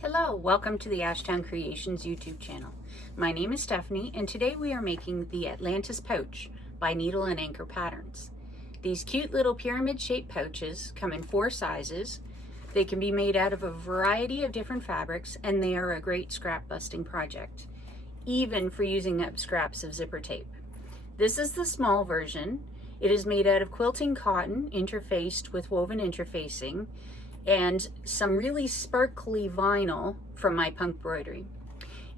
Hello, welcome to the Ashtown Creations YouTube channel. My name is Stephanie and today we are making the Atlantis Pouch by Needle and Anchor Patterns. These cute little pyramid shaped pouches come in 4 sizes. They can be made out of a variety of different fabrics and they are a great scrap busting project, even for using up scraps of zipper tape. This is the small version. It is made out of quilting cotton interfaced with woven interfacing and some really sparkly vinyl from my punk broidery.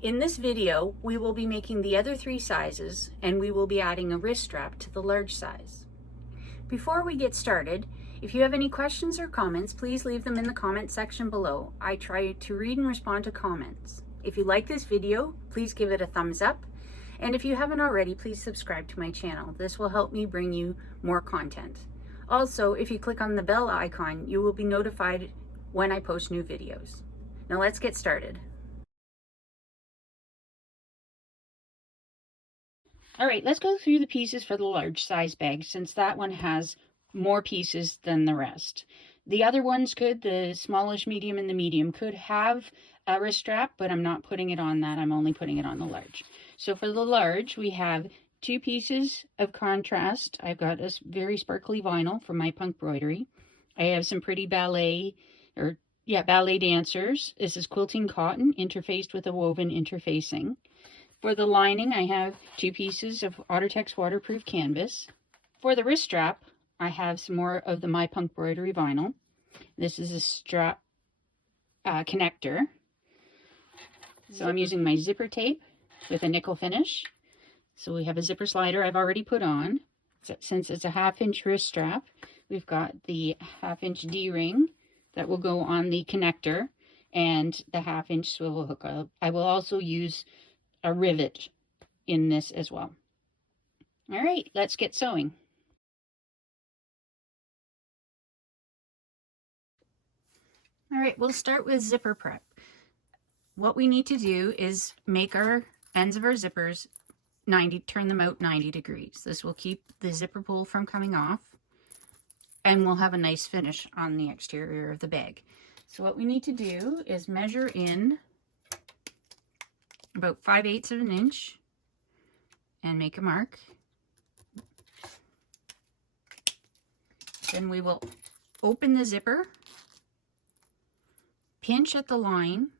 In this video, we will be making the other 3 sizes and we will be adding a wrist strap to the large size. Before we get started, if you have any questions or comments, please leave them in the comment section below. I try to read and respond to comments. If you like this video, please give it a thumbs up. And if you haven't already, please subscribe to my channel. This will help me bring you more content. Also, if you click on the bell icon, you will be notified when I post new videos. Now let's get started. All right, let's go through the pieces for the large size bag since that one has more pieces than the rest. The other ones could, the smallish, medium, and the medium could have a wrist strap, but I'm not putting it on that. I'm only putting it on the large. So for the large, we have 2 pieces of contrast. I've got a very sparkly vinyl from my punk broidery. I have some pretty ballet dancers. This is quilting cotton interfaced with a woven interfacing. For the lining, I have 2 pieces of Ottertex waterproof canvas. For the wrist strap, I have some more of the My Punk Broidery vinyl. This is a strap connector. So I'm using my zipper tape with a nickel finish. So we have a zipper slider I've already put on. Since it's a 1/2 inch wrist strap, we've got the 1/2 inch D-ring that will go on the connector and the 1/2 inch swivel hook. I will also use a rivet in this as well. All right, let's get sewing. All right, we'll start with zipper prep. What we need to do is make our ends of our zippers turn them out 90 degrees. This will keep the zipper pull from coming off and we'll have a nice finish on the exterior of the bag. So what we need to do is measure in about 5/8 of an inch and make a mark. Then we will open the zipper, pinch at the line,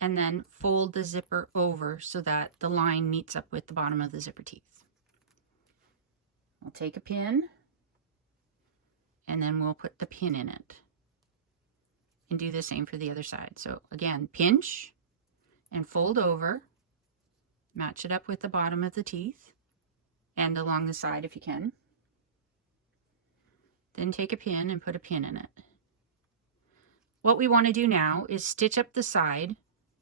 and then fold the zipper over so that the line meets up with the bottom of the zipper teeth. We'll take a pin and then we'll put the pin in it and do the same for the other side. So again, pinch and fold over, match it up with the bottom of the teeth and along the side if you can. Then take a pin and put a pin in it. What we want to do now is stitch up the side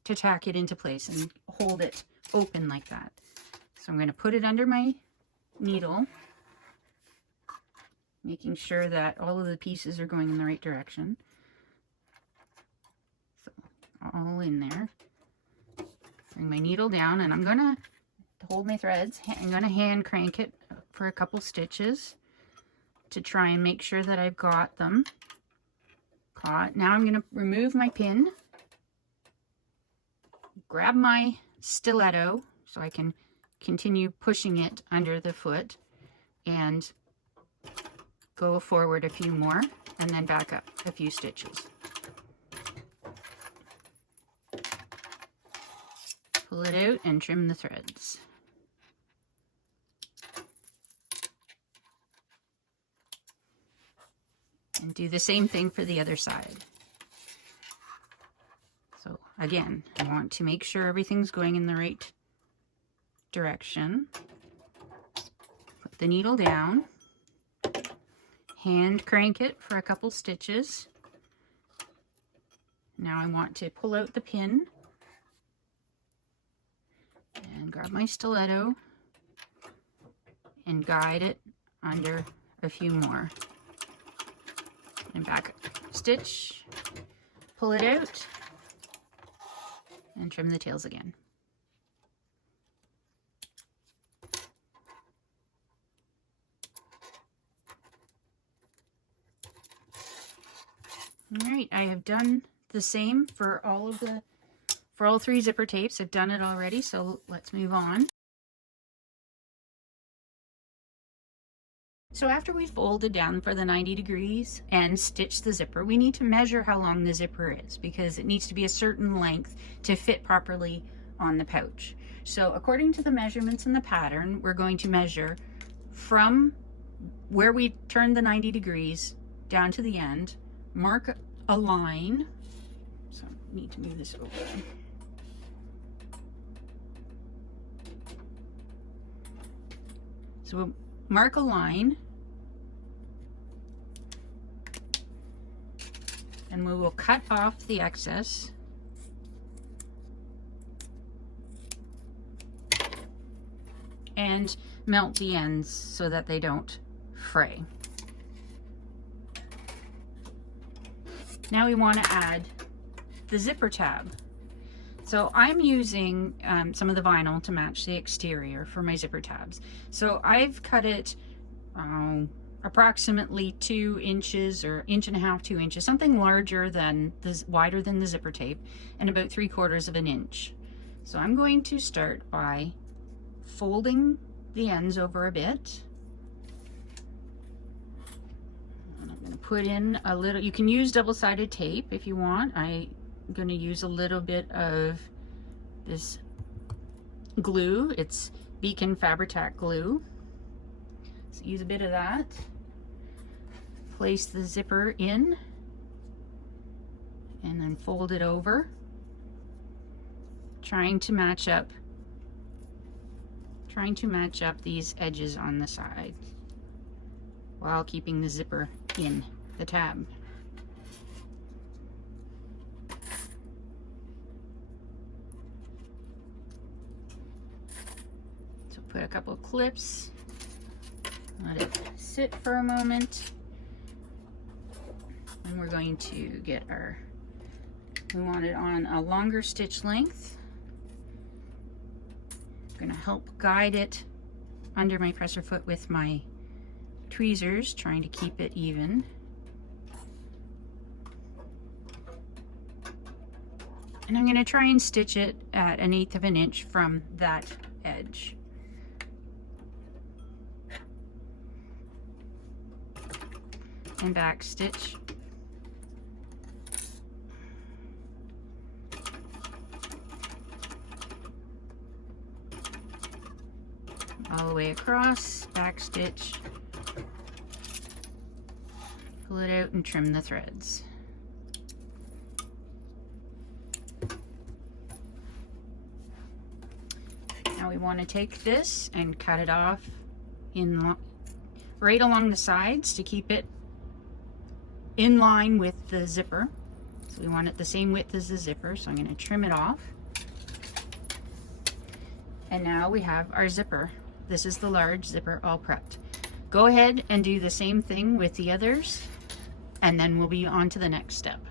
to tack it into place and hold it open like that. So I'm going to put it under my needle, making sure that all of the pieces are going in the right direction. So all in there. Bring my needle down and I'm going to hold my threads. I'm going to hand crank it for a couple stitches to try and make sure that I've got them caught. Now I'm going to remove my pin, grab my stiletto so I can continue pushing it under the foot and go forward a few more and then back up a few stitches. Pull it out and trim the threads. And do the same thing for the other side. So again, I want to make sure everything's going in the right direction. Put the needle down, hand crank it for a couple stitches. Now I want to pull out the pin and grab my stiletto and guide it under a few more. And back stitch, pull it out, and trim the tails again. All right, I have done the same for all 3 zipper tapes. I've done it already, so let's move on. So after we folded down for the 90 degrees and stitched the zipper, we need to measure how long the zipper is because it needs to be a certain length to fit properly on the pouch. So according to the measurements in the pattern, we're going to measure from where we turned the 90 degrees down to the end, mark a line. So I need to move this over. So we'll mark a line, and we will cut off the excess. And melt the ends so that they don't fray. Now we want to add the zipper tab. So I'm using some of the vinyl to match the exterior for my zipper tabs. So I've cut it approximately 2 inches or 1.5 to 2 inches, something larger than wider than the zipper tape, and about 3/4 of an inch. So I'm going to start by folding the ends over a bit. And I'm going to put in a little, you can use double-sided tape if you want. I'm going to use a little bit of this glue. It's Beacon Fabri-Tac glue. So use a bit of that. Place the zipper in and then fold it over, trying to match up these edges on the side while keeping the zipper in the tab. So put a couple of clips, let it sit for a moment, and we're going to get we want it on a longer stitch length. I'm going to help guide it under my presser foot with my tweezers, trying to keep it even. And I'm going to try and stitch it at 1/8 of an inch from that edge. And back stitch. All the way across, back stitch, pull it out and trim the threads. Now we want to take this and cut it off right along the sides to keep it in line with the zipper. So we want it the same width as the zipper, so I'm going to trim it off. And now we have our zipper. This is the large zipper all prepped. Go ahead and do the same thing with the others, and then we'll be on to the next step.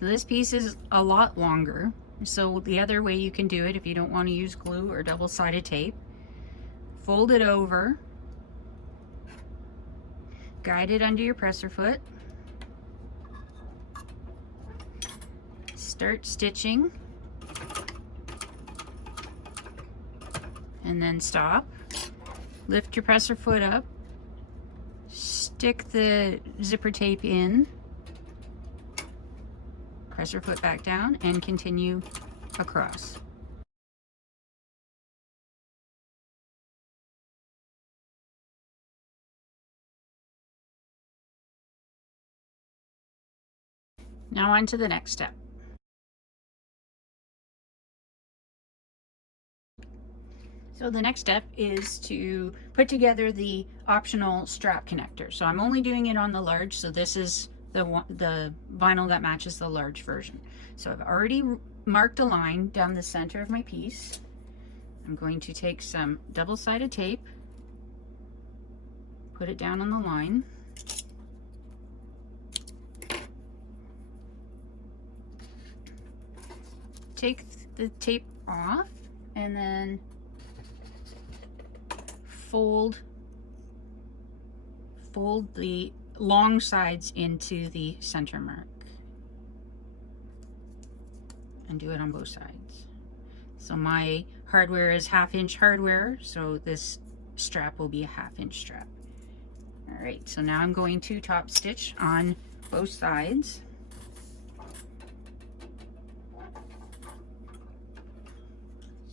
So this piece is a lot longer, so the other way you can do it if you don't want to use glue or double-sided tape, fold it over, guide it under your presser foot, start stitching, and then stop. Lift your presser foot up, stick the zipper tape in, presser foot back down, and continue across. Now on to the next step. So the next step is to put together the optional strap connector. So I'm only doing it on the large, so this is the vinyl that matches the large version. So I've already marked a line down the center of my piece. I'm going to take some double-sided tape, put it down on the line. Take the tape off and then fold the long sides into the center mark and do it on both sides. So my hardware is 1/2 inch hardware, so this strap will be a 1/2 inch strap. All right, so now I'm going to top stitch on both sides.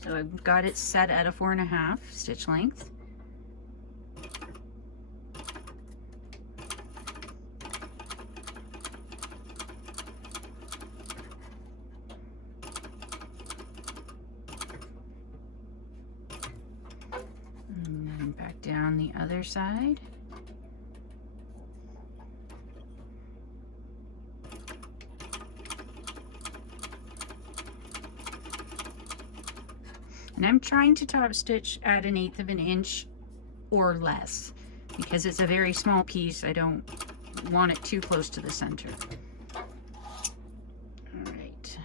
So I've got it set at a 4.5 stitch length. And then back down the other side. And I'm trying to top stitch at 1/8 of an inch or less because it's a very small piece. I don't want it too close to the center. All right.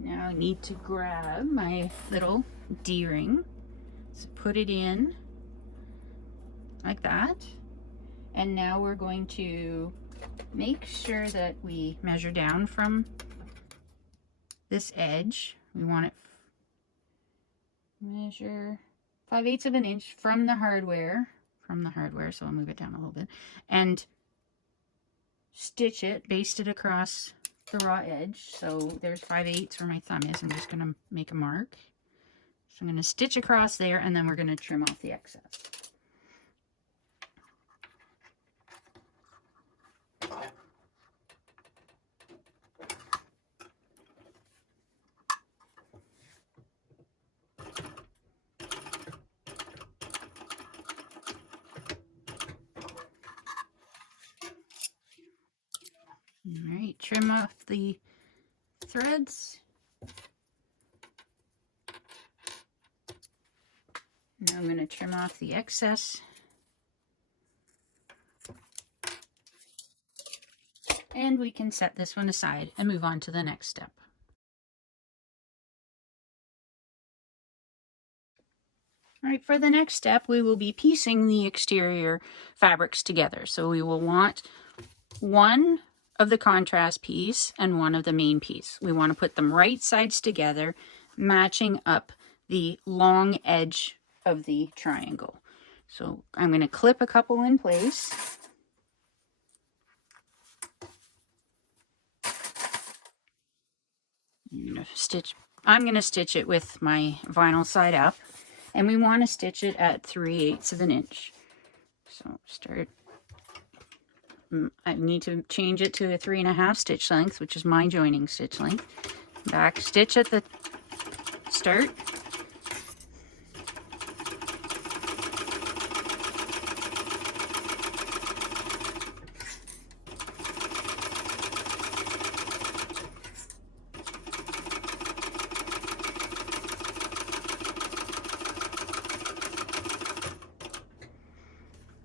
Now I need to grab my little D-ring. So put it in like that. And now we're going to make sure that we measure down from this edge. We want it measure 5/8 of an inch from the hardware, so I'll move it down a little bit, and stitch it, baste it across the raw edge. So there's 5/8 where my thumb is. I'm just going to make a mark. So I'm going to stitch across there, and then we're going to trim off the excess. All right, trim off the threads. Now I'm going to trim off the excess. And we can set this one aside and move on to the next step. All right, for the next step, we will be piecing the exterior fabrics together. So we will want one of the contrast piece and one of the main piece. We want to put them right sides together, matching up the long edge of the triangle. So I'm going to clip a couple in place. I'm going to stitch it with my vinyl side up, and we want to stitch it at 3/8 of an inch. So start. I need to change it to a 3.5 stitch length, which is my joining stitch length. Back stitch at the start.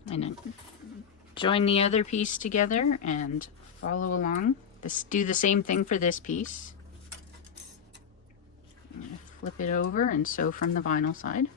And then join the other piece together and follow along. Do the same thing for this piece. Flip it over and sew from the vinyl side.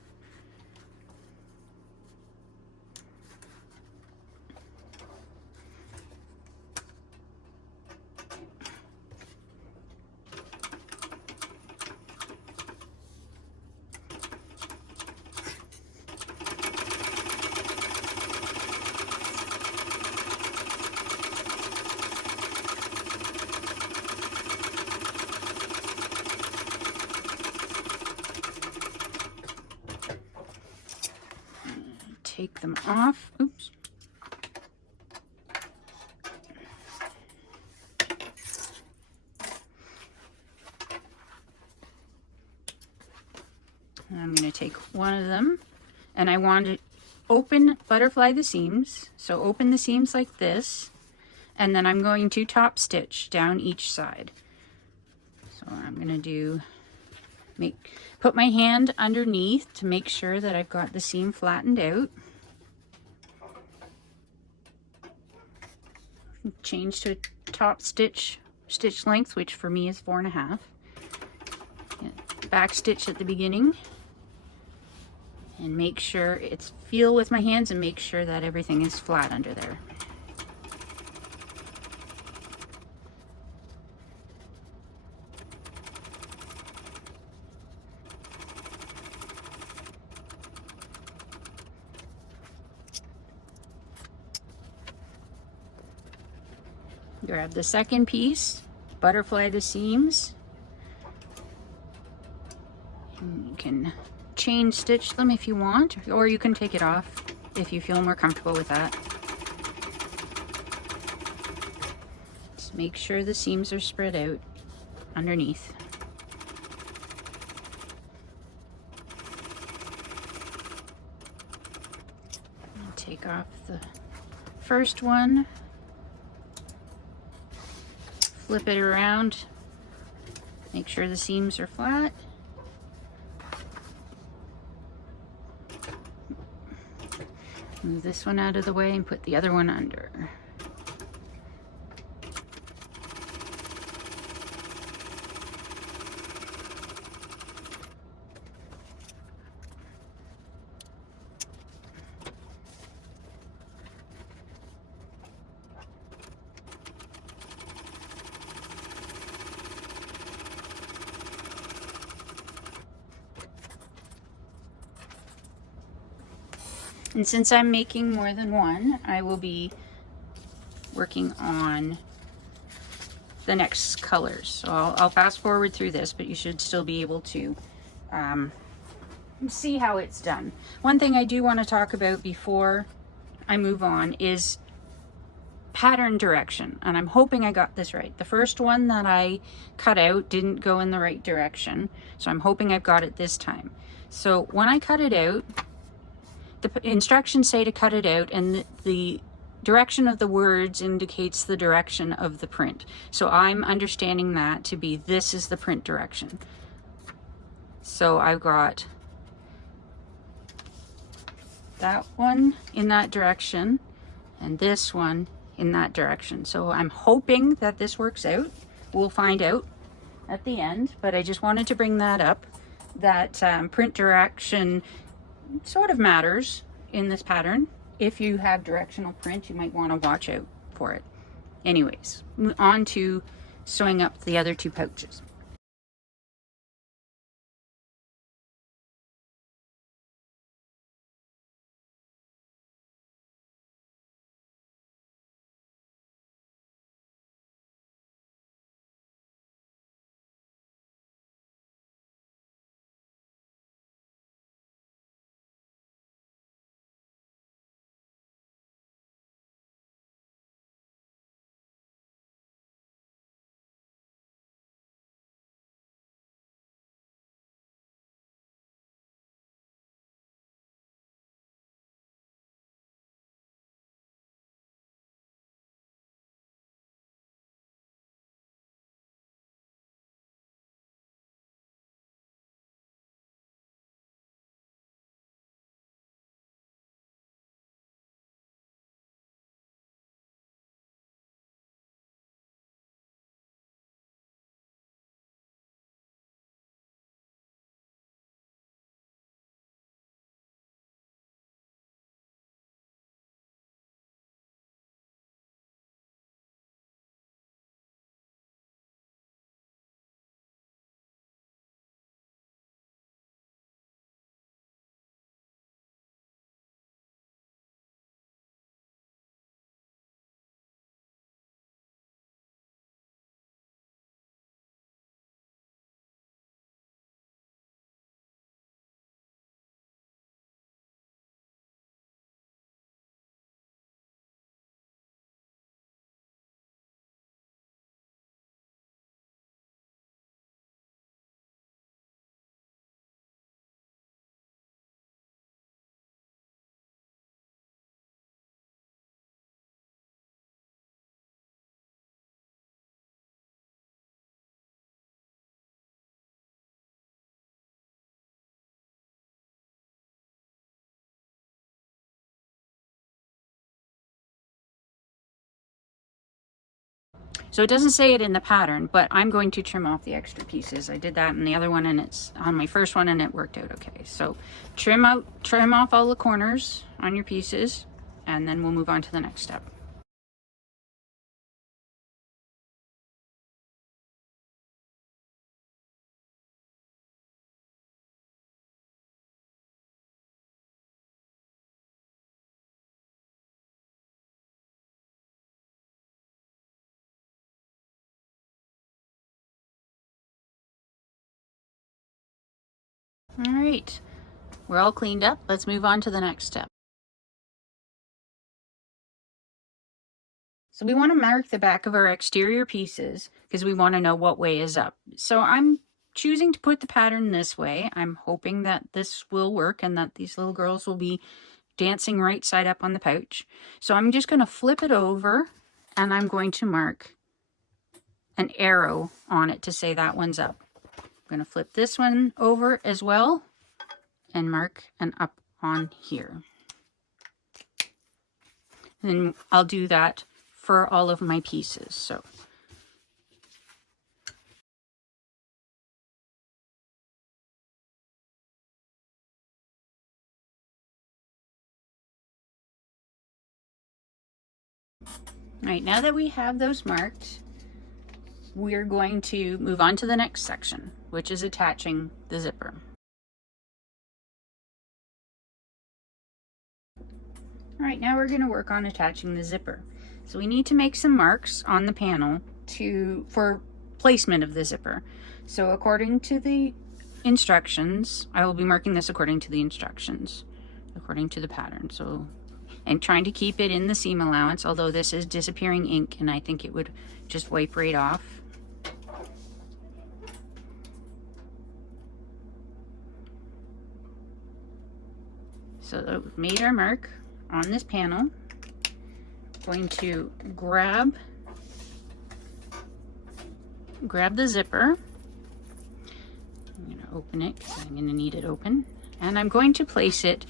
take them off. Oops. And I'm going to take one of them, and I want to butterfly the seams. So open the seams like this, and then I'm going to top stitch down each side. So I'm going to put my hand underneath to make sure that I've got the seam flattened out. Change to a top stitch length, which for me is 4.5. Back stitch at the beginning, and make sure feel with my hands and make sure that everything is flat under there. Grab the second piece, butterfly the seams, and you can chain stitch them if you want, or you can take it off if you feel more comfortable with that. Just make sure the seams are spread out underneath. And take off the first one. Flip it around, make sure the seams are flat. Move this one out of the way and put the other one under. And since I'm making more than one, I will be working on the next colors. So I'll fast forward through this, but you should still be able to see how it's done. One thing I do want to talk about before I move on is pattern direction, and I'm hoping I got this right. The first one that I cut out didn't go in the right direction, so I'm hoping I've got it this time. So when I cut it out, the instructions say to cut it out, and the direction of the words indicates the direction of the print. So I'm understanding that to be this is the print direction. So I've got that one in that direction and this one in that direction. So I'm hoping that this works out. We'll find out at the end, but I just wanted to bring that up, that print direction sort of matters in this pattern. If you have directional print, you might want to watch out for it. Anyways, on to sewing up the other two pouches. So it doesn't say it in the pattern, but I'm going to trim off the extra pieces. I did that in the other one, and it's on my first one, and it worked out okay. So trim off all the corners on your pieces, and then we'll move on to the next step. All right, we're all cleaned up. Let's move on to the next step. So we want to mark the back of our exterior pieces because we want to know what way is up. So I'm choosing to put the pattern this way. I'm hoping that this will work and that these little girls will be dancing right side up on the pouch. So I'm just going to flip it over and I'm going to mark an arrow on it to say that one's up. I'm going to flip this one over as well and mark an up on here. And I'll do that for all of my pieces. So all right, now that we have those marked, we're going to move on to the next section, which is attaching the zipper. All right, now we're going to work on attaching the zipper. So we need to make some marks on the panel for placement of the zipper. So according to the instructions, I will be marking this according to the instructions, according to the pattern. So, and trying to keep it in the seam allowance, although this is disappearing ink and I think it would just wipe right off. So we've made our mark on this panel. Going to grab the zipper. I'm going to open it because I'm going to need it open. And I'm going to place it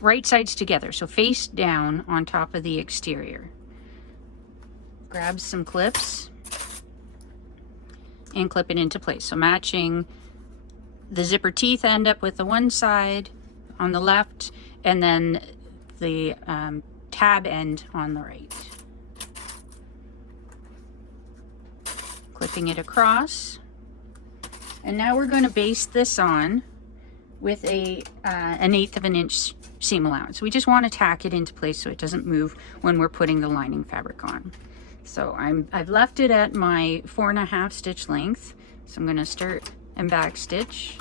right sides together, so face down on top of the exterior. Grab some clips and clip it into place. So matching the zipper teeth end up with the one side on the left, and then the tab end on the right. Clipping it across. And now we're going to base this on with an 1/8 of an inch seam allowance. We just want to tack it into place so it doesn't move when we're putting the lining fabric on. So I've left it at my 4.5 stitch length. So I'm going to start and back stitch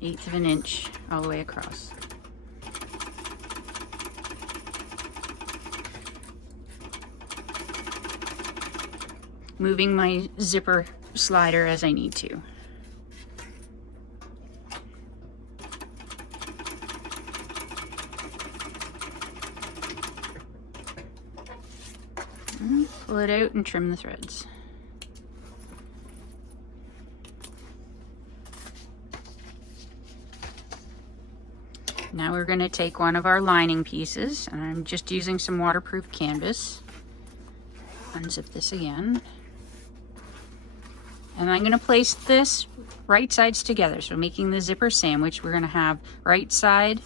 1/8 of an inch all the way across. Moving my zipper slider as I need to. Pull it out and trim the threads. Now we're going to take one of our lining pieces, and I'm just using some waterproof canvas. Unzip this again. And I'm going to place this right sides together. So making the zipper sandwich, we're going to have right side.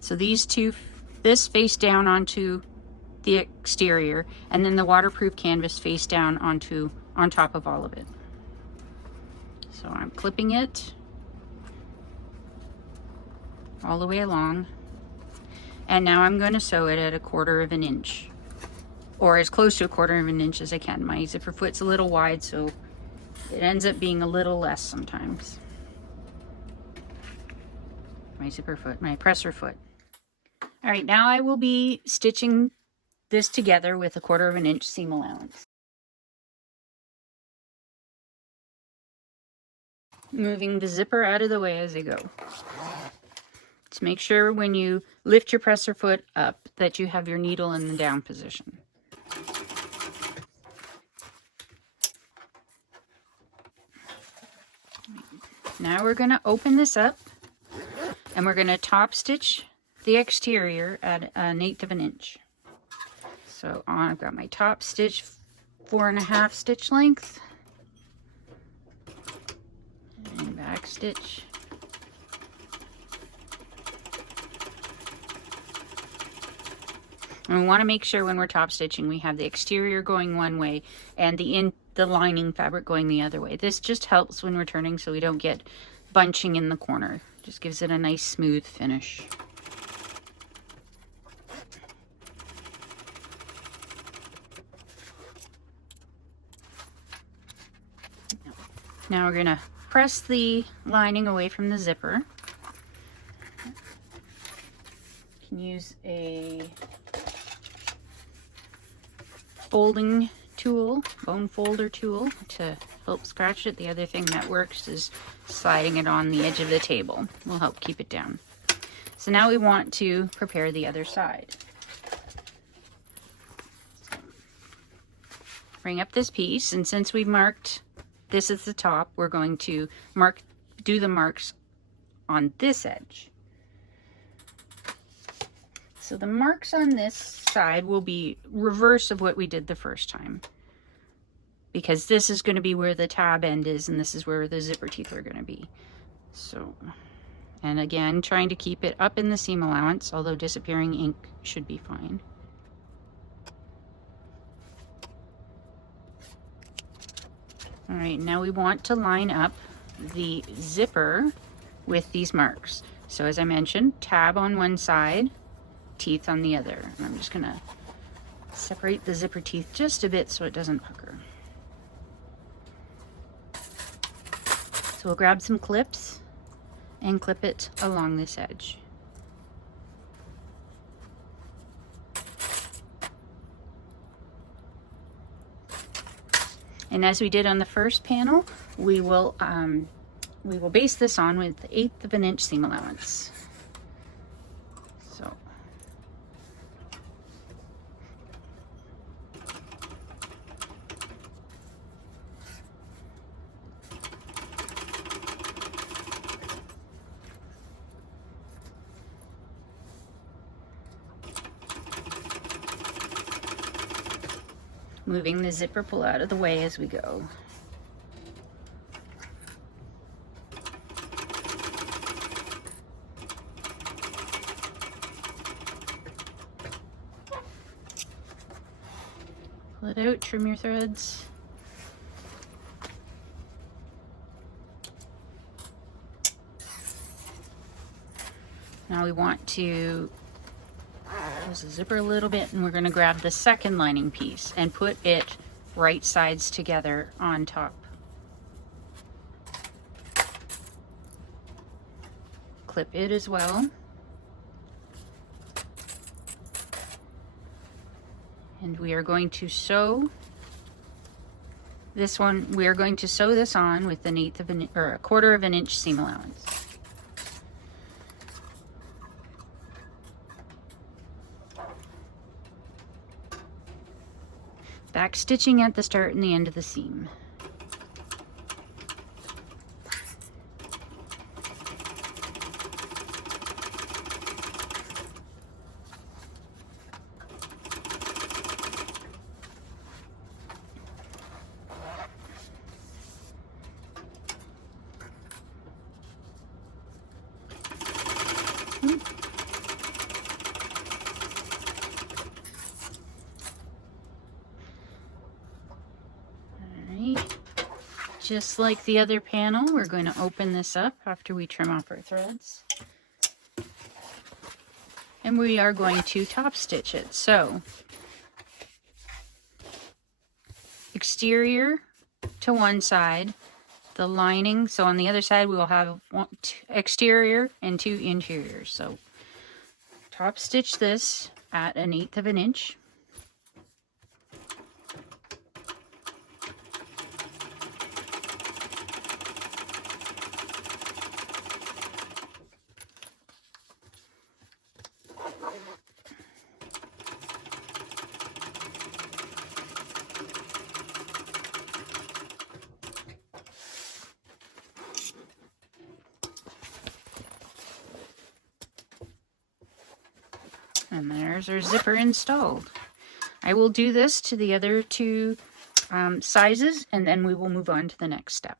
So these two, this face down onto the exterior, and then the waterproof canvas face down on top of all of it. So I'm clipping it all the way along. And now I'm going to sew it at 1/4 of an inch, or as close to 1/4 of an inch as I can. My zipper foot's a little wide, so it ends up being a little less sometimes. My zipper foot, my presser foot. All right, now I will be stitching this together with 1/4 of an inch seam allowance. Moving the zipper out of the way as I go. Just make sure when you lift your presser foot up that you have your needle in the down position. Now we're going to open this up and we're going to top stitch the exterior at 1/8 of an inch. So on, I've got my top stitch, 4.5 stitch length, and back stitch. And we want to make sure when we're top stitching we have the exterior going one way and the lining fabric going the other way. This just helps when we're turning so we don't get bunching in the corner. Just gives it a nice smooth finish. Now we're going to press the lining away from the zipper. You can use a folding tool, bone folder tool, to help scratch it. The other thing that works is sliding it on the edge of the table. Will help keep it down. So now we want to prepare the other side. Bring up this piece, and since we've marked this is the top, we're going to do the marks on this edge. So the marks on this side will be reverse of what we did the first time, because this is going to be where the tab end is and this is where the zipper teeth are going to be. So, and again, trying to keep it up in the seam allowance, although disappearing ink should be fine. All right, now we want to line up the zipper with these marks. So as I mentioned, tab on one side, teeth on the other. And I'm just gonna separate the zipper teeth just a bit so it doesn't pucker. So we'll grab some clips and clip it along this edge. And as we did on the first panel, we will base this on with 1/8 of an inch seam allowance. So moving the zipper pull out of the way as we go. Pull it out, trim your threads. Now we want to close the zipper a little bit, and we're going to grab the second lining piece and put it right sides together on top. Clip it as well. And we are going to sew this one. We are going to sew this on with an 1/8 of an or a 1/4 of an inch seam allowance. Back stitching at the start and the end of the seam. Just like the other panel, we're going to open this up after we trim off our threads. And we are going to top stitch it. So, exterior to one side, the lining, so on the other side we will have exterior and 2 interiors. So, top stitch this at an 1/8 of an inch. And there's our zipper installed. I will do this to the other two sizes, and then we will move on to the next step.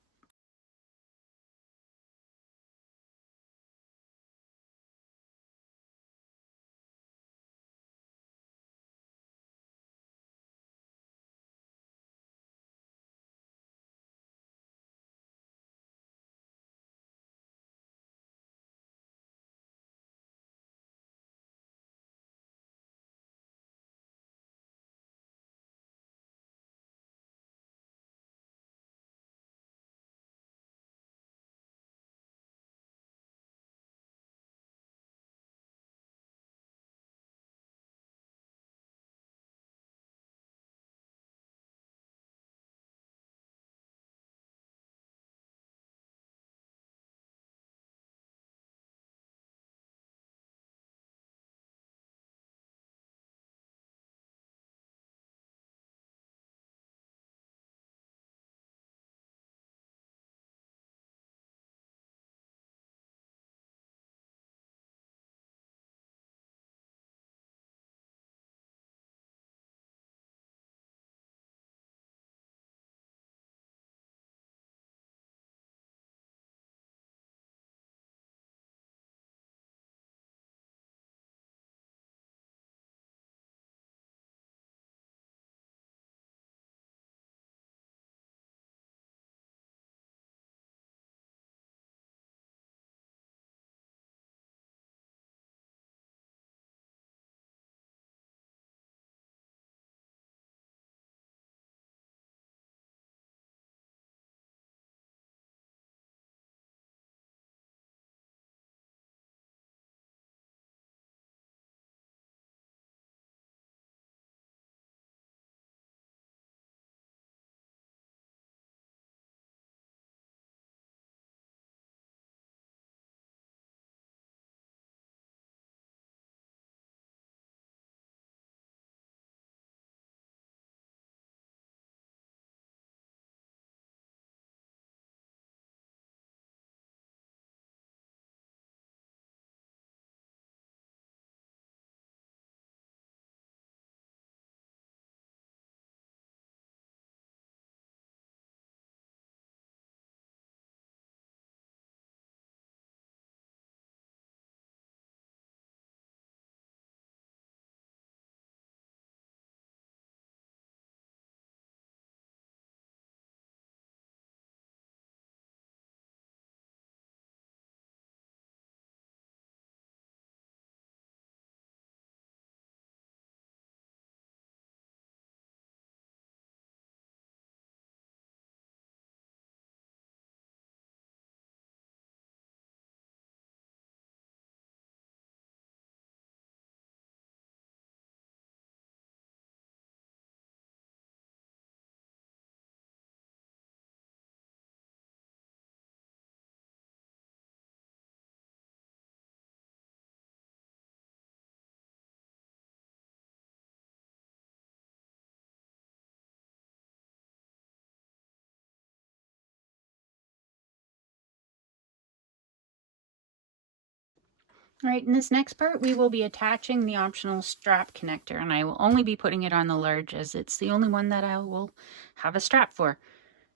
All right, in this next part, we will be attaching the optional strap connector, and I will only be putting it on the large as it's the only one that I will have a strap for.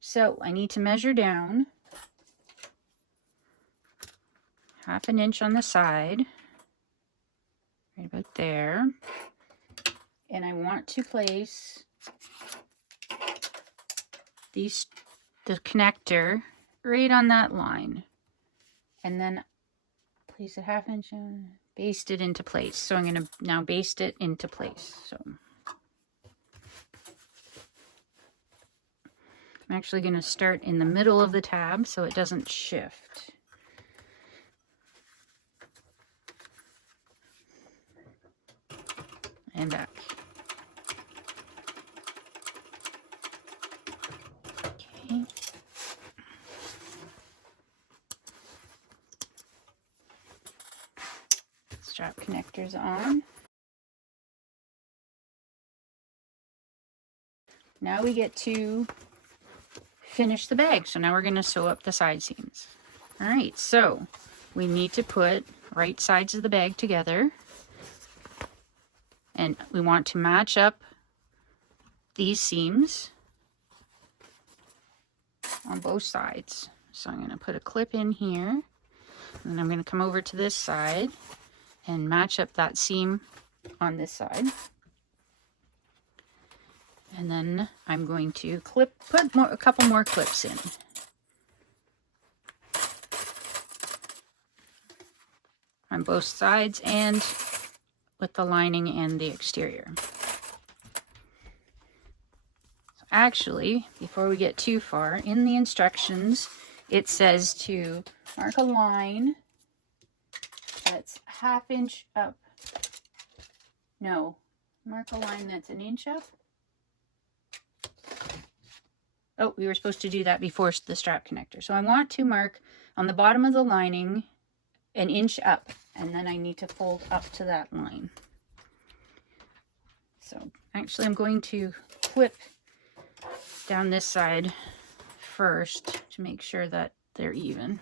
So I need to measure down 1/2 inch on the side, right about there. And I want to place the connector right on that line. And then place it 1/2 inch on, baste it into place. So I'm going to now baste it into place. So I'm actually going to start in the middle of the tab so it doesn't shift. And back. Okay. Strap connectors on. Now we get to finish the bag. So now we're going to sew up the side seams. All right, so we need to put right sides of the bag together. And we want to match up these seams on both sides. So I'm going to put a clip in here, and then I'm going to come over to this side and match up that seam on this side. And then I'm going to put a couple more clips in. On both sides and with the lining and the exterior. So actually, before we get too far, in the instructions, it says to mark a line that's 1/2 inch up. No, mark a line that's 1 inch up. Oh, we were supposed to do that before the strap connector. So I want to mark on the bottom of the lining 1 inch up, and then I need to fold up to that line. So actually I'm going to clip down this side first to make sure that they're even.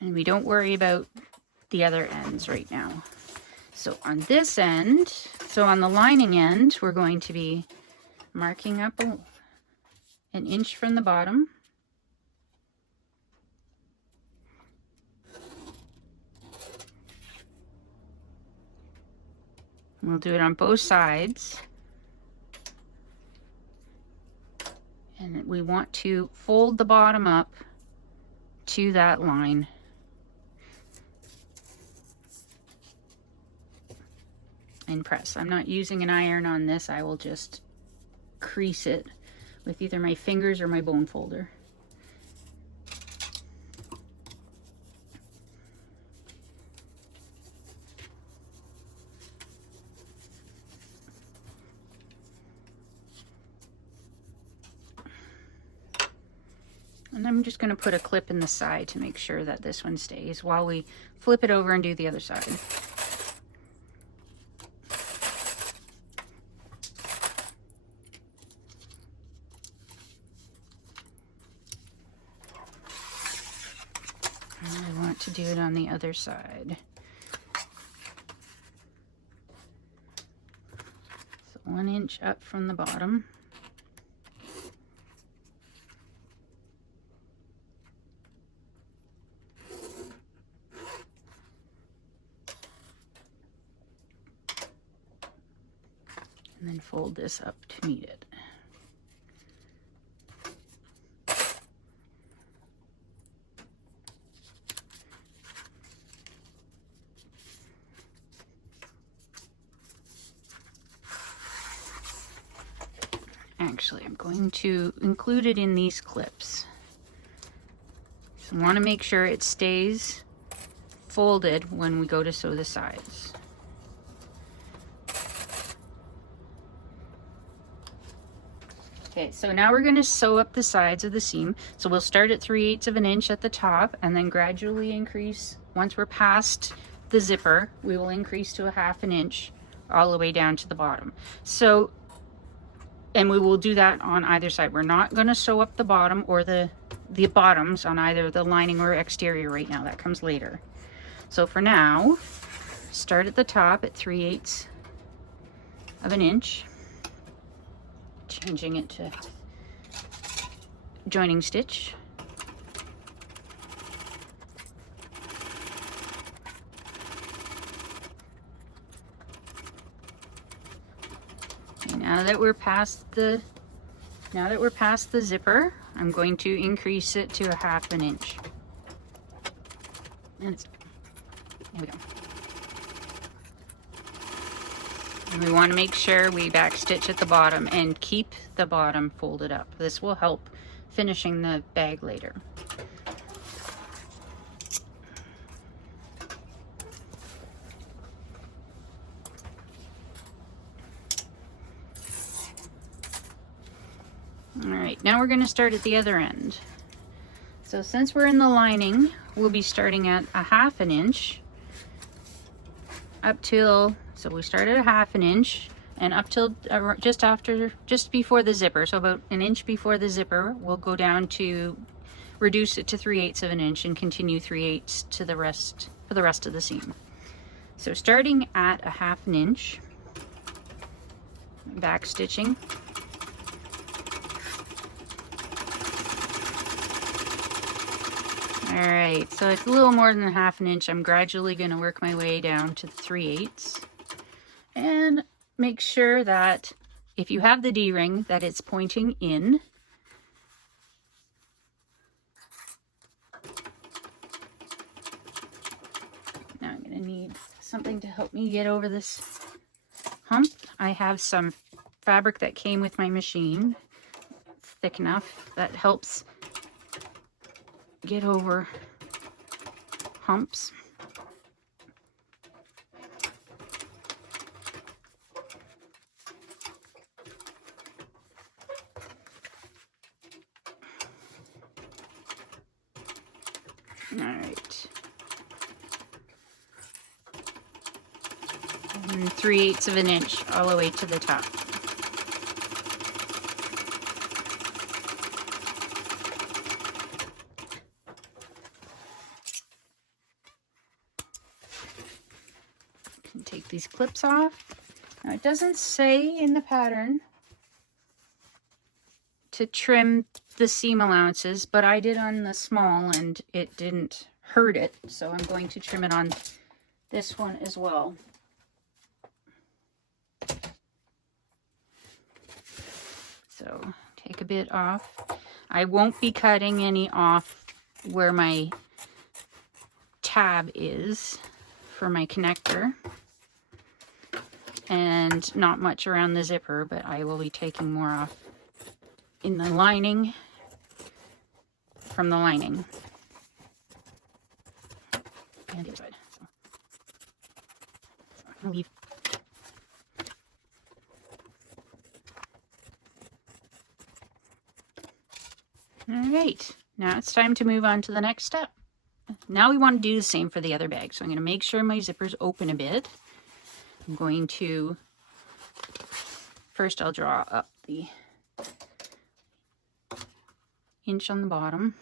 And we don't worry about the other ends right now. So on this end, so on the lining end, we're going to be marking up 1 inch from the bottom. We'll do it on both sides. And we want to fold the bottom up to that line. And press. I'm not using an iron on this. I will just crease it with either my fingers or my bone folder. And I'm just going to put a clip in the side to make sure that this one stays while we flip it over and do the other side. To do it on the other side. So 1 inch up from the bottom. And then fold this up to meet it. Actually, I'm going to include it in these clips. So I want to make sure it stays folded when we go to sew the sides. Okay, so now we're going to sew up the sides of the seam. So we'll start at 3/8 of an inch at the top and then gradually increase. Once we're past the zipper, we will increase to 1/2 inch all the way down to the bottom. So, and we will do that on either side. We're not going to sew up the bottom or the bottoms on either the lining or exterior right now. That comes later. So for now, start at the top at 3/8 of an inch. Changing it to joining stitch. Now that we're past the zipper, I'm going to increase it to 1/2 inch. And here we go. And we want to make sure we back stitch at the bottom and keep the bottom folded up. This will help finishing the bag later. Alright, now we're going to start at the other end. So since we're in the lining, we'll be starting at 1/2 inch up till, so we start at 1/2 inch and up till just before the zipper, so about an inch before the zipper, we'll go down to reduce it to 3/8 of an inch and continue 3/8 to the rest for the rest of the seam. So starting at a 1/2 inch, back stitching. All right, so it's a little more than a 1/2 inch. I'm gradually going to work my way down to 3/8, and make sure that if you have the D-ring that it's pointing in. Now I'm going to need something to help me get over this hump. I have some fabric that came with my machine. It's thick enough that helps get over humps. All right. And 3/8 of an inch all the way to the top. Take these clips off. Now it doesn't say in the pattern to trim the seam allowances, but I did on the small and it didn't hurt it, so I'm going to trim it on this one as well. So take a bit off. I won't be cutting any off where my tab is for my connector, and not much around the zipper, but I will be taking more off in the lining, from the lining. And the other side. So I'm gonna leave. All right, now it's time to move on to the next step. Now we want to do the same for the other bag. So I'm going to make sure my zipper's open a bit. I'm going to, first I'll draw up the inch on the bottom.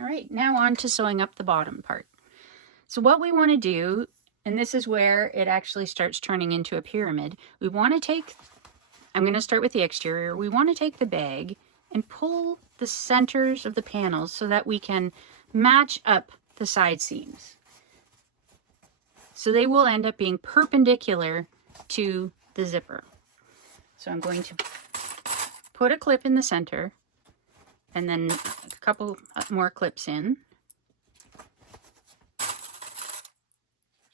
All right, now on to sewing up the bottom part. So what we want to do, and this is where it actually starts turning into a pyramid, we want to take I'm going to start with the exterior. We want to take the bag and pull the centers of the panels so that we can match up the side seams. So they will end up being perpendicular to the zipper. So I'm going to put a clip in the center and then a couple more clips in.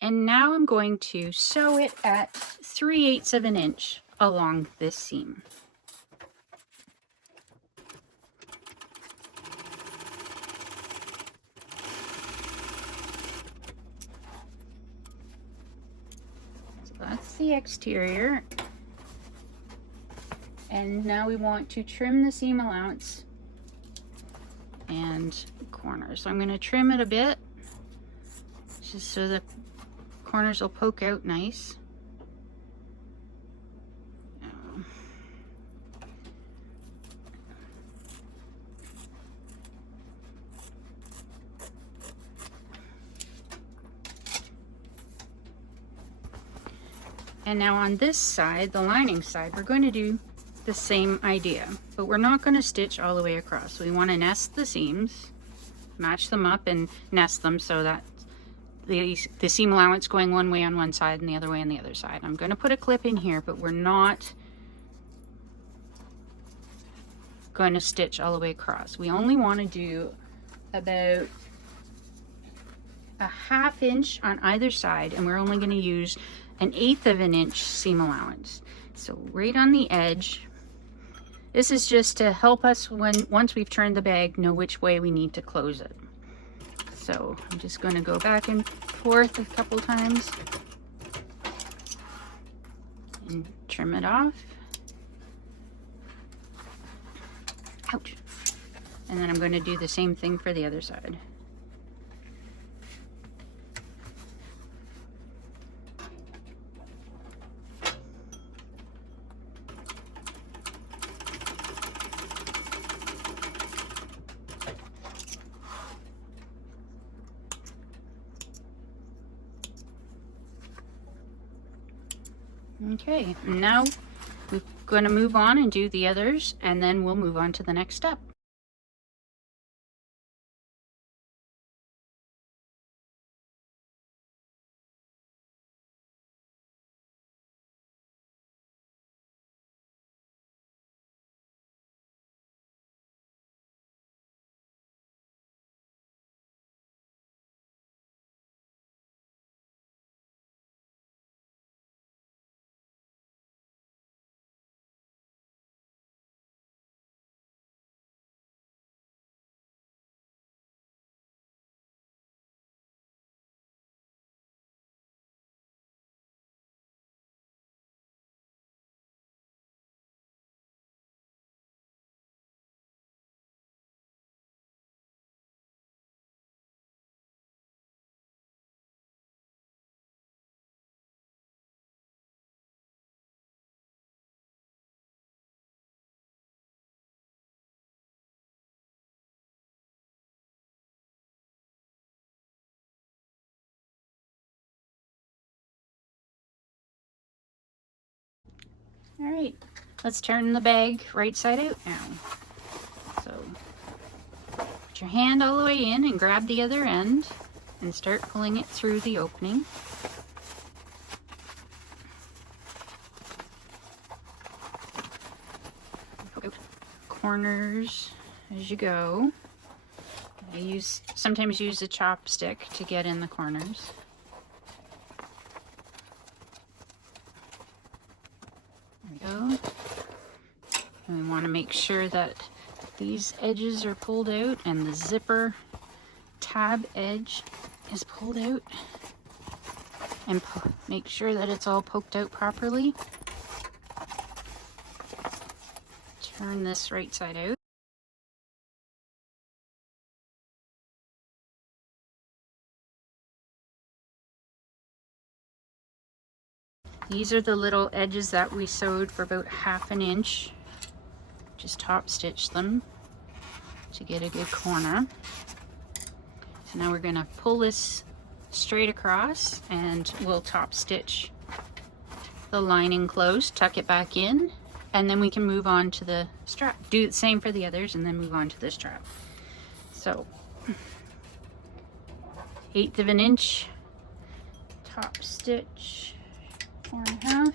And now I'm going to sew it at 3/8 of an inch along this seam. So that's the exterior. And now we want to trim the seam allowance and corners. So I'm going to trim it a bit just so the corners will poke out nice. And now on this side, the lining side, we're going to do the same idea, but we're not going to stitch all the way across. We want to nest the seams, match them up and nest them so that the seam allowance going one way on one side and the other way on the other side. I'm going to put a clip in here, but we're not going to stitch all the way across. We only want to do about a 1/2 inch on either side, and we're only going to use 1/8 of an inch seam allowance. So right on the edge. This is just to help us once we've turned the bag, know which way we need to close it. So I'm just going to go back and forth a couple times and trim it off. Ouch. And then I'm going to do the same thing for the other side. Okay, now we're going to move on and do the others, and then we'll move on to the next step. All right, let's turn the bag right side out now. So put your hand all the way in and grab the other end and start pulling it through the opening. Poke out corners as you go. I sometimes use a chopstick to get in the corners. Go. And we want to make sure that these edges are pulled out and the zipper tab edge is pulled out, and make sure that it's all poked out properly. Turn this right side out. These are the little edges that we sewed for about 1/2 an inch. Just top stitch them to get a good corner. So now we're going to pull this straight across and we'll top stitch the lining close, tuck it back in, and then we can move on to the strap. Do the same for the others and then move on to the strap. So 1/8 of an inch top stitch, 4 1/2.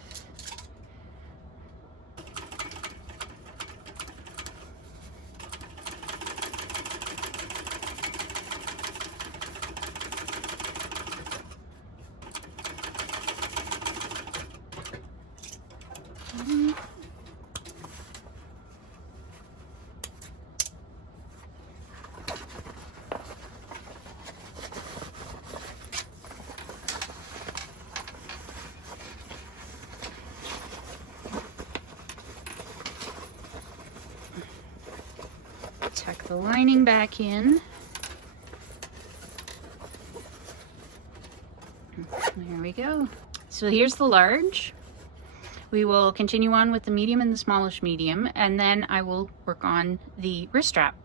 Tuck the lining back in. There we go. So here's the large. We will continue on with the medium and the smallish medium, and then I will work on the wrist strap.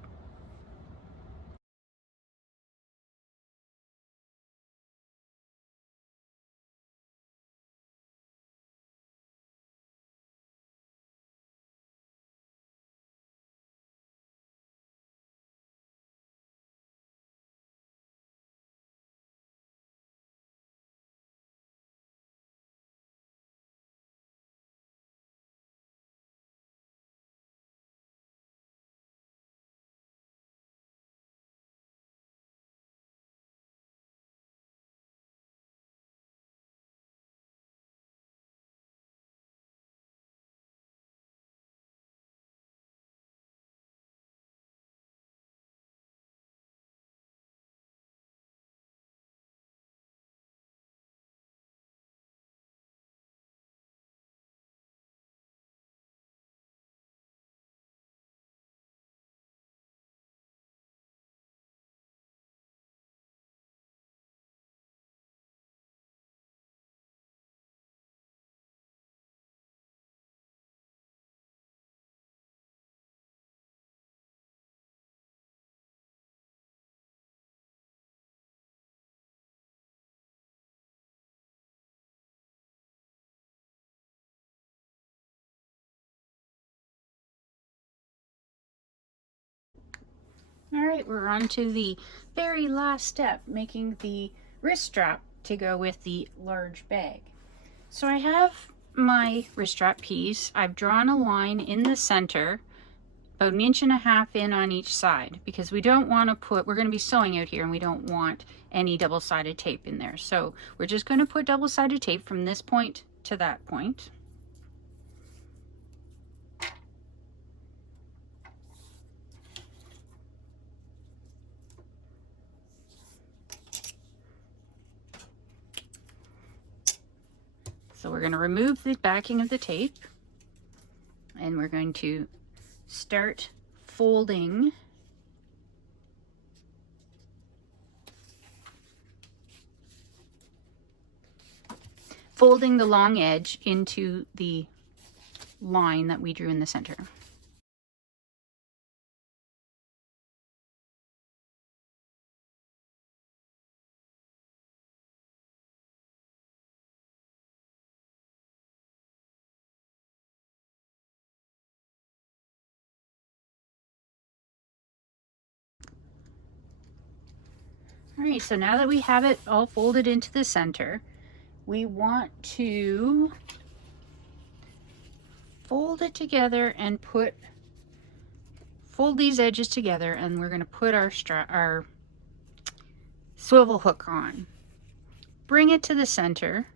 All right, we're on to the very last step, making the wrist strap to go with the large bag. So I have my wrist strap piece. I've drawn a line in the center, about 1.5 inches in on each side, because we don't want to put, we're going to be sewing out here and we don't want any double-sided tape in there. So we're just going to put double-sided tape from this point to that point. So we're going to remove the backing of the tape, and we're going to start folding the long edge into the line that we drew in the center. All right, so now that we have it all folded into the center, we want to fold it together and fold these edges together, and we're going to put our swivel hook on. Bring it to the center,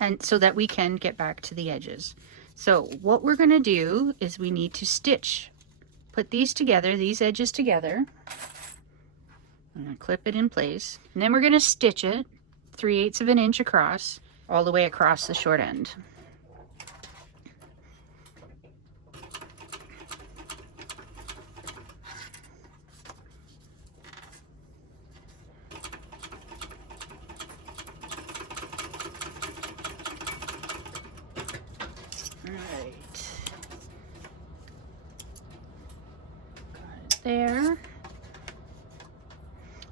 and so that we can get back to the edges. So what we're going to do is we need to put these together, these edges together. I'm going to clip it in place, and then we're going to stitch it 3/8 of an inch across, all the way across the short end. All right, got it there.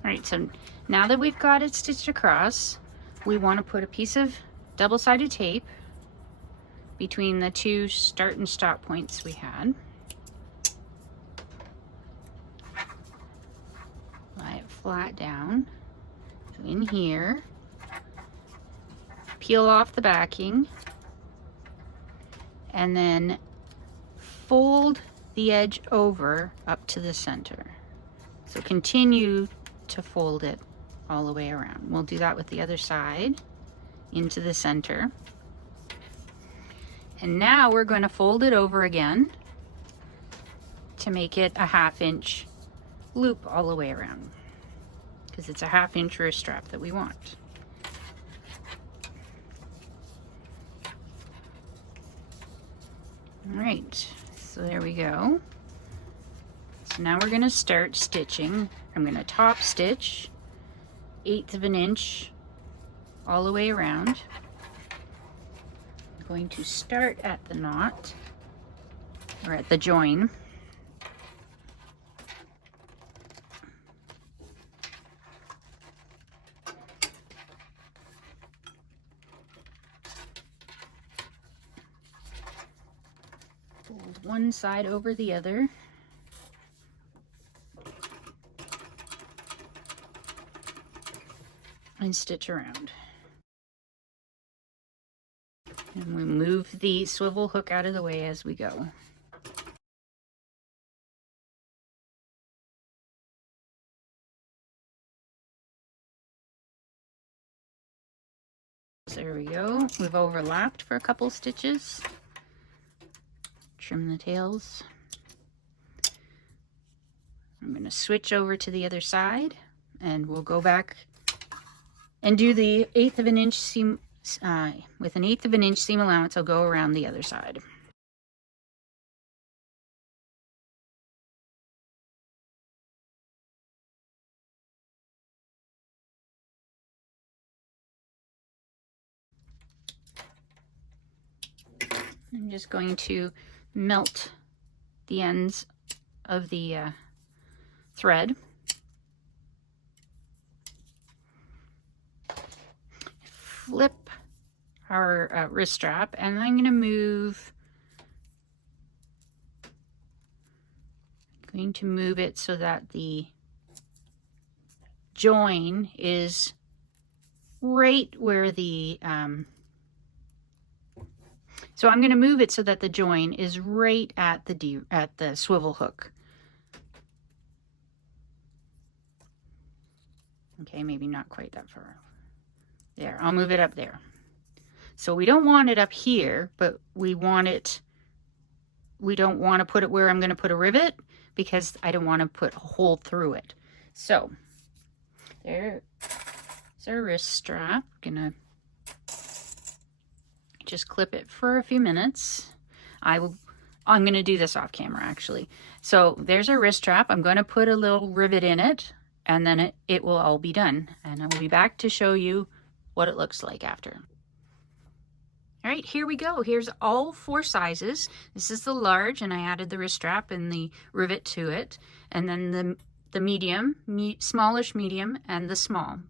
All right, so now that we've got it stitched across, we want to put a piece of double-sided tape between the two start and stop points we had. Lie it flat down. So in here, peel off the backing, and then fold the edge over up to the center. So continue to fold it all the way around. We'll do that with the other side into the center. And now we're going to fold it over again to make it a 1/2 inch loop all the way around, because it's a 1/2 inch wrist strap that we want. All right, so there we go. So now we're going to start stitching. I'm going to top stitch 1/8 of an inch all the way around. I'm going to start at the knot, or at the join. Fold one side over the other. And stitch around. And we move the swivel hook out of the way as we go. So there we go. We've overlapped for a couple stitches. Trim the tails. I'm going to switch over to the other side, and we'll go back and do the 1/8 of an inch seam. With an 1/8 of an inch seam allowance, I'll go around the other side. I'm just going to melt the ends of the thread. Flip our wrist strap, and I'm going to move it so that the join is right where the so I'm going to move it so that the join is right at the swivel hook. Okay, maybe not quite that far. There, I'll move it up there. So we don't want it up here, but we don't want to put it where I'm going to put a rivet, because I don't want to put a hole through it. So there's our wrist strap. I'm going to just clip it for a few minutes. I'm going to do this off camera actually. So there's our wrist strap. I'm going to put a little rivet in it, and then it will all be done. And I will be back to show you what it looks like after. All right, here we go. Here's all 4 sizes. This is the large, and I added the wrist strap and the rivet to it. And then the medium, smallish, medium, and the small.